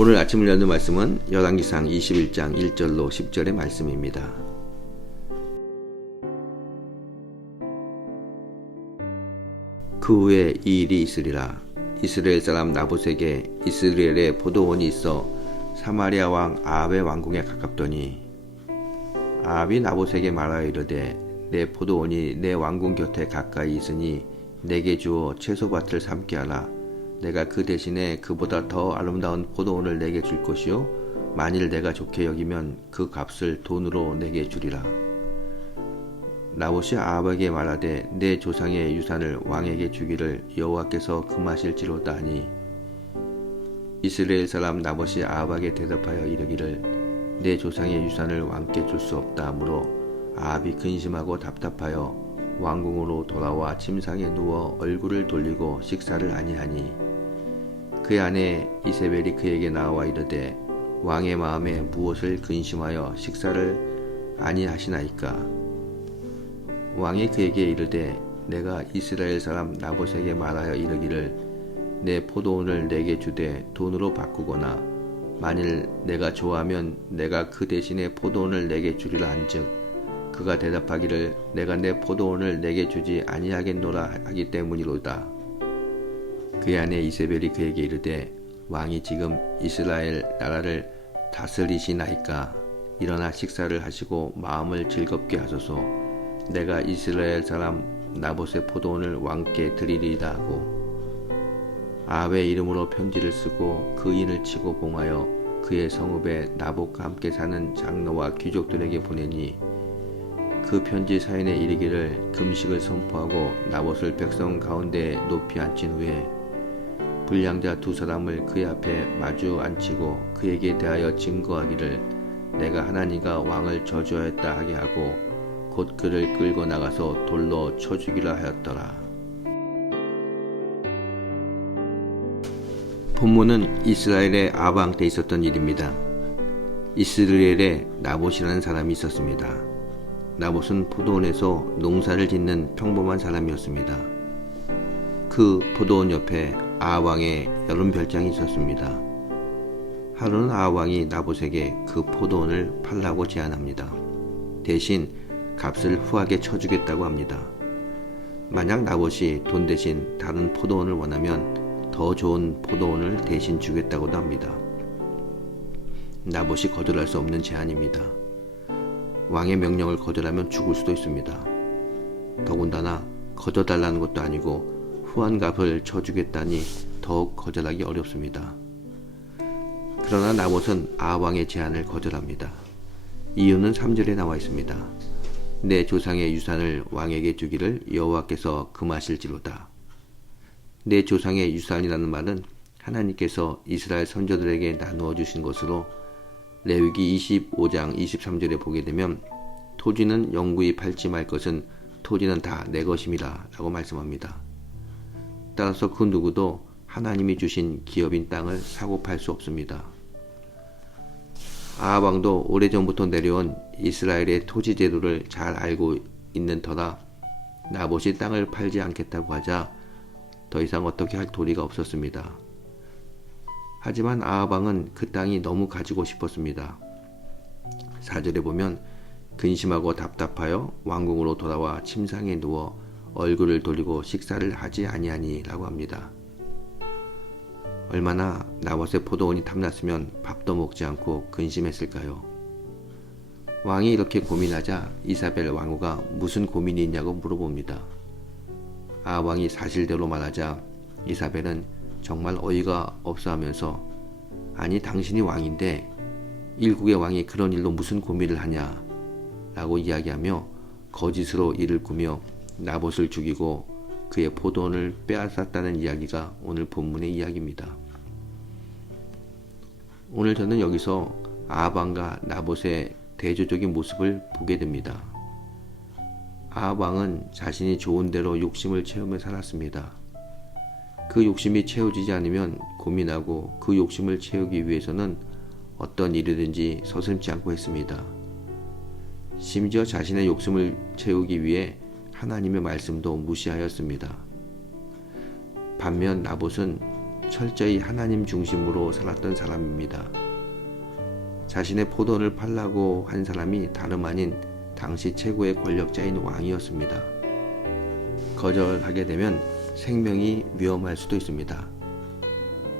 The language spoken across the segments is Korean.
오늘 아침을 여는 말씀은 열왕기상 21장 1절로 10절의 말씀입니다. 그 후에 이 일이 있으리라. 이스라엘 사람 나봇에게 이스라엘에 포도원이 있어 사마리아 왕 아합의 왕궁에 가깝더니 아합이 나봇에게 말하여 이르되 내 포도원이 내 왕궁 곁에 가까이 있으니 내게 주어 채소밭을 삼게 하라. 내가 그 대신에 그보다 더 아름다운 포도원을 내게 줄 것이요 만일 내가 좋게 여기면 그 값을 돈으로 내게 주리라. 나봇이 아합에게 말하되 내 조상의 유산을 왕에게 주기를 여호와께서 금하실지로다 하니 이스라엘 사람 나봇이 아합에게 대답하여 이르기를 내 조상의 유산을 왕께 줄 수 없다 하므로 아합이 근심하고 답답하여 왕궁으로 돌아와 침상에 누워 얼굴을 돌리고 식사를 아니하니 그의 아내 이세벨이 그에게 나와 이르되 왕의 마음에 무엇을 근심하여 식사를 아니하시나이까. 왕이 그에게 이르되 내가 이스라엘 사람 나봇에게 말하여 이르기를 내 포도원을 내게 주되 돈으로 바꾸거나 만일 내가 좋아하면 내가 그 대신에 포도원을 내게 주리라 한즉 그가 대답하기를 내가 내 포도원을 내게 주지 아니하겠노라 하기 때문이로다. 그의 아내 이세벨이 그에게 이르되 왕이 지금 이스라엘 나라를 다스리시나이까. 일어나 식사를 하시고 마음을 즐겁게 하소서. 내가 이스라엘 사람 나봇의 포도원을 왕께 드리리이다 하고 아합의 이름으로 편지를 쓰고 그 인을 치고 봉하여 그의 성읍에 나봇과 함께 사는 장로와 귀족들에게 보내니 그 편지 사인에 이르기를 금식을 선포하고 나봇을 백성 가운데 높이 앉힌 후에 불량자 두 사람을 그의 앞에 마주 앉히고 그에게 대하여 증거하기를 내가 하나님과 왕을 저주하였다 하게 하고 곧 그를 끌고 나가서 돌로 쳐 죽이라 하였더라. 본문은 이스라엘의 아합 왕 때 있었던 일입니다. 이스라엘에 나봇이라는 사람이 있었습니다. 나봇은 포도원에서 농사를 짓는 평범한 사람이었습니다. 그 포도원 옆에 아합 왕의 여름 별장이 있었습니다. 하루는 아합 왕이 나봇에게 그 포도원을 팔라고 제안합니다. 대신 값을 후하게 쳐주겠다고 합니다. 만약 나봇이 돈 대신 다른 포도원을 원하면 더 좋은 포도원을 대신 주겠다고도 합니다. 나봇이 거절할 수 없는 제안입니다. 왕의 명령을 거절하면 죽을 수도 있습니다. 더군다나 거둬달라는 것도 아니고 후한 값을 쳐주겠다니 더욱 거절하기 어렵습니다. 그러나 나봇은 아합 왕의 제안을 거절합니다. 이유는 3절에 나와 있습니다. 내 조상의 유산을 왕에게 주기를 여호와께서 금하실지로다. 내 조상의 유산이라는 말은 하나님께서 이스라엘 선조들에게 나누어 주신 것으로 레위기 25장 23절에 보게 되면 토지는 영구히 팔지 말 것은 토지는 다 내 것임이라 라고 말씀합니다. 따라서 그 누구도 하나님이 주신 기업인 땅을 사고 팔 수 없습니다. 아합 왕도 오래전부터 내려온 이스라엘의 토지 제도를 잘 알고 있는 터라 나봇이 땅을 팔지 않겠다고 하자 더 이상 어떻게 할 도리가 없었습니다. 하지만 아합 왕은 그 땅이 너무 가지고 싶었습니다. 4절에 보면 근심하고 답답하여 왕궁으로 돌아와 침상에 누워 얼굴을 돌리고 식사를 하지 아니하니 라고 합니다. 얼마나 나봇의 포도원이 탐났으면 밥도 먹지 않고 근심했을까요? 왕이 이렇게 고민하자 이사벨 왕후가 무슨 고민이 있냐고 물어봅니다. 아합 왕이 사실대로 말하자 이사벨은 정말 어이가 없어 하면서 아니 당신이 왕인데 일국의 왕이 그런 일로 무슨 고민을 하냐 라고 이야기하며 거짓으로 이를 꾸며 나봇을 죽이고 그의 포도원을 빼앗았다는 이야기가 오늘 본문의 이야기입니다. 오늘 저는 여기서 아합 왕과 나봇의 대조적인 모습을 보게 됩니다. 아합 왕은 자신이 좋은 대로 욕심을 채우며 살았습니다. 그 욕심이 채워지지 않으면 고민하고 그 욕심을 채우기 위해서는 어떤 일이든지 서슴지 않고 했습니다. 심지어 자신의 욕심을 채우기 위해 하나님의 말씀도 무시하였습니다. 반면 나봇은 철저히 하나님 중심으로 살았던 사람입니다. 자신의 포도원을 팔라고 한 사람이 다름 아닌 당시 최고의 권력자인 왕이었습니다. 거절하게 되면 생명이 위험할 수도 있습니다.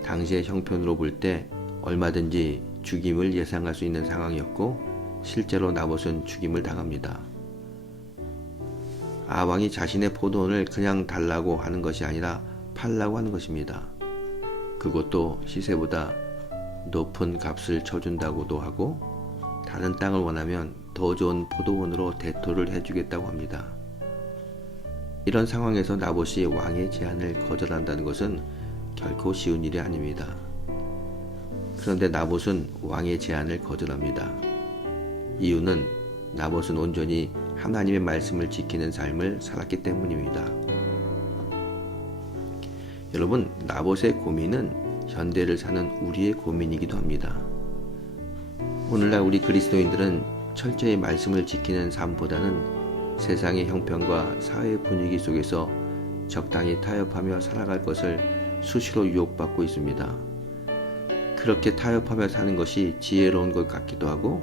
당시의 형편으로 볼 때 얼마든지 죽임을 예상할 수 있는 상황이었고 실제로 나봇은 죽임을 당합니다. 아왕이 자신의 포도원을 그냥 달라고 하는 것이 아니라 팔라고 하는 것입니다. 그것도 시세보다 높은 값을 쳐준다고도 하고 다른 땅을 원하면 더 좋은 포도원으로 대토를 해주겠다고 합니다. 이런 상황에서 나봇이 왕의 제안을 거절한다는 것은 결코 쉬운 일이 아닙니다. 그런데 나봇은 왕의 제안을 거절합니다. 이유는 나봇은 온전히 하나님의 말씀을 지키는 삶을 살았기 때문입니다. 여러분, 나봇의 고민은 현대를 사는 우리의 고민이기도 합니다. 오늘날 우리 그리스도인들은 철저히 말씀을 지키는 삶보다는 세상의 형편과 사회 분위기 속에서 적당히 타협하며 살아갈 것을 수시로 유혹받고 있습니다. 그렇게 타협하며 사는 것이 지혜로운 것 같기도 하고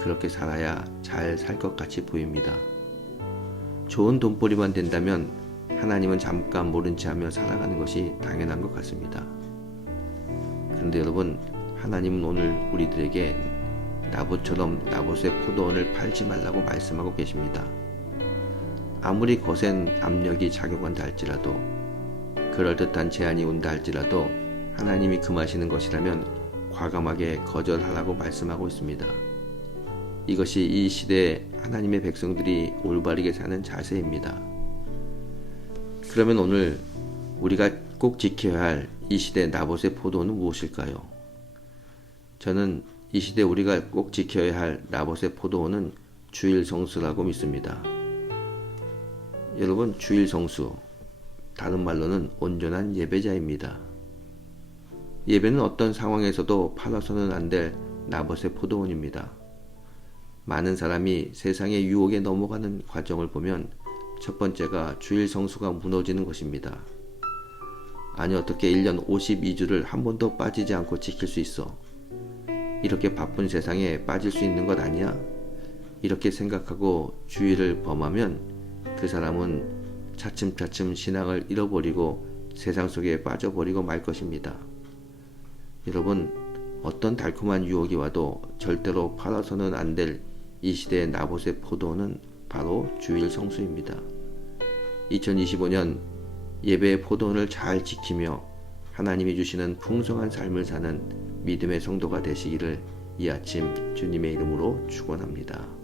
그렇게 살아야 잘 살 것 같이 보입니다. 좋은 돈벌이만 된다면 하나님은 잠깐 모른 채 하며 살아가는 것이 당연한 것 같습니다. 그런데 여러분, 하나님은 오늘 우리들에게 나봇처럼 나봇의 포도원을 팔지 말라고 말씀하고 계십니다. 아무리 거센 압력이 작용한다 할지라도, 그럴듯한 제안이 온다 할지라도 하나님이 금하시는 것이라면 과감하게 거절하라고 말씀하고 있습니다. 이것이 이 시대에 하나님의 백성들이 올바르게 사는 자세입니다. 그러면 오늘 우리가 꼭 지켜야 할 이 시대 나봇의 포도원은 무엇일까요? 저는 이 시대 우리가 꼭 지켜야 할 나봇의 포도원은 주일 성수라고 믿습니다. 여러분, 주일 성수, 다른 말로는 온전한 예배자입니다. 예배는 어떤 상황에서도 팔아서는 안 될 나봇의 포도원입니다. 많은 사람이 세상의 유혹에 넘어가는 과정을 보면 첫 번째가 주일 성수가 무너지는 것입니다. 아니, 어떻게 1년 52주를 한 번도 빠지지 않고 지킬 수 있어? 이렇게 바쁜 세상에 빠질 수 있는 것 아니야? 이렇게 생각하고 주일을 범하면 그 사람은 차츰차츰 신앙을 잃어버리고 세상 속에 빠져버리고 말 것입니다. 여러분, 어떤 달콤한 유혹이 와도 절대로 팔아서는 안 될 이 시대의 나봇의 포도원은 바로 주일 성수입니다. 2025년 예배의 포도원을 잘 지키며 하나님이 주시는 풍성한 삶을 사는 믿음의 성도가 되시기를 이 아침 주님의 이름으로 축원합니다.